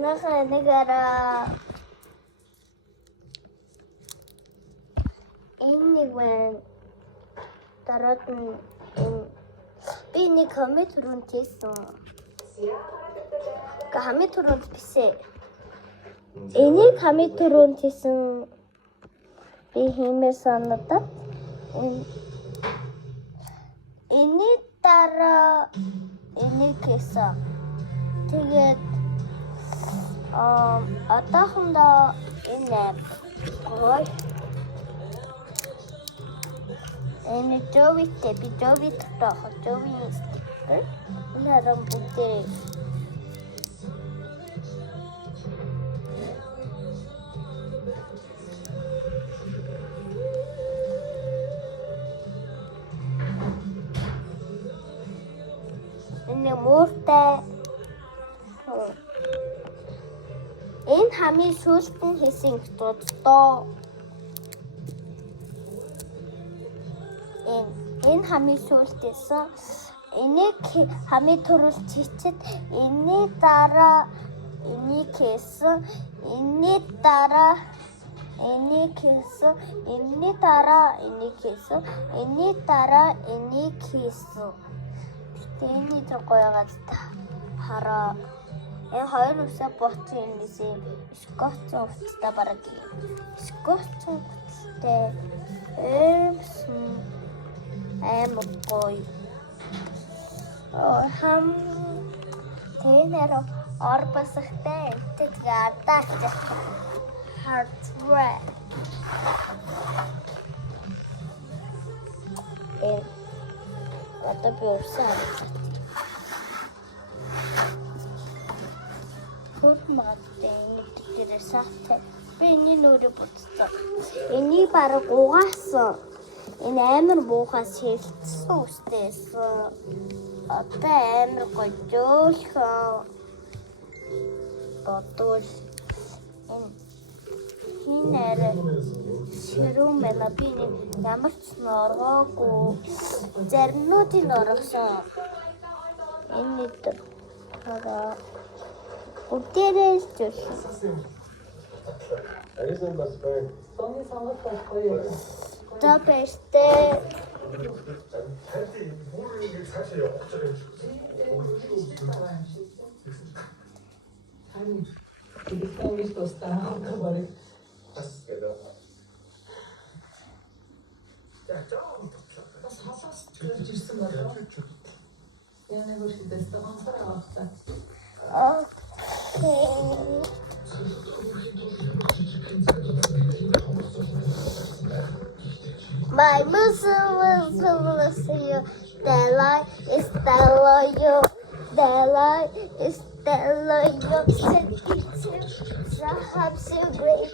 Нэгээрээ энэ нэг байна. Дараад нь би нэг коммент түрүүнд хийсэн. Коммент түрүүнд бисээ. Энийг коммент түрүүнд хийсэн би хиймээр санагдав. Эний дараа энийг хийсэн. Тэгээд одоохондоо энэ гой энэ жовитэ би жовит тох жовит нэрэн бүгдээ энэ мууртай энэ хамгийн сүүлд нь хийсэн дуудаа. Энэ хамгийн сүүлдээс энийг хамгийн түрүүлж хийчихэд энэний дараа энийг хийсэн. Энэний дараа энийг хийсэн. Энэний дараа энийг хийсэн. Энэний дараа энийг хийсэн. Тэний зогоёгоос хараа. Энэ хоёр усаа боцсон юмнээсээ скотцон уцтай бараг. Скотцон уцтай амар гоё. Хам тэнэр орбасахтай тэгадаач хатвэ. Одоо би урсаа. Хурмаатай нэг сахтай. Би энэ нүрээ буцсан. Энийг бараг угаасан. Энэ амар буухаас шилжсэн үстэйс. Одоо амар гоё жөөлхөн. Бодвол энэ хин арай ширүүн байна. Би ямар ч норгоогүй. Зарнуудын оргосон. Энэ дээр хараа. Бүгдээрээ л жөөлсөн. Сони самбат байхгүй. Тэпэстэ My muscle will see you. The light is the loyal. The light is the loyal. Perhaps you great.